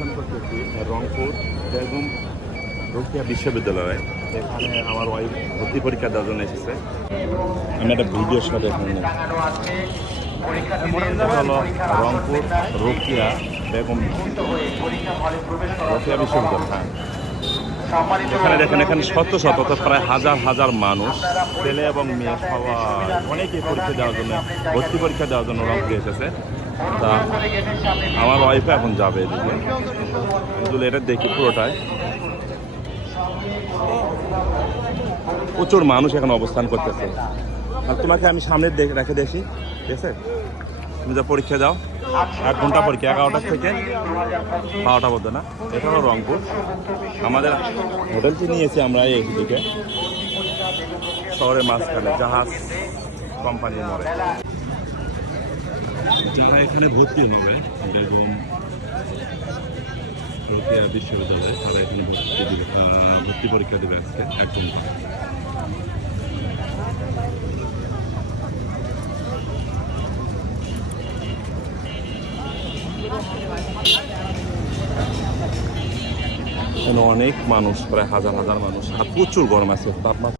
অবস্থান করতেছি রংপুর বেগম রোকেয়া বিশ্ববিদ্যালয়ে। এখানে আমার ওয়াইফ ভর্তি পরীক্ষা দেওয়ার জন্য এসেছে। আমি একটা ভিডিওর সাথে এখানে হলো রংপুর রোকেয়া বেগম রোকেয়া বিশ্ববিদ্যালয়। এখানে দেখেন, এখানে শত শত প্রায় হাজার হাজার মানুষ, ছেলে এবং মেয়ে সবাই অনেকেই পরীক্ষা দেওয়ার জন্য, ভর্তি পরীক্ষা দেওয়ার জন্য রংপুরে এসেছে। তা আমার ওয়াইফে এখন যাবে এদিকে, এগুলো এটা দেখি পুরোটাই প্রচুর মানুষ এখানে অবস্থান করতেছে। আর তোমাকে আমি সামনে রেখে দেখি, ঠিক আছে? তুমি যা পরীক্ষা দাও, 1 ঘন্টা পরীক্ষা, 11টা থেকে 12টা পর্যন্ত না। এটা হলো রংপুর। আমাদের হোটেলটি নিয়েছি আমরা এই দিকে শহরের মাঝখানে, জাহাজ কোম্পানির মোড়ে। যারা এখানে ভর্তি হবে বেগম রোকেয়া বিশ্ববিদ্যালয়ে, তারা এখানে ভর্তি পরীক্ষা দেবে আজকে 1 ঘন্টা। এখানে অনেক মানুষ, প্রায় হাজার হাজার মানুষ, আর প্রচুর গরম আছে, তাপমাত্রা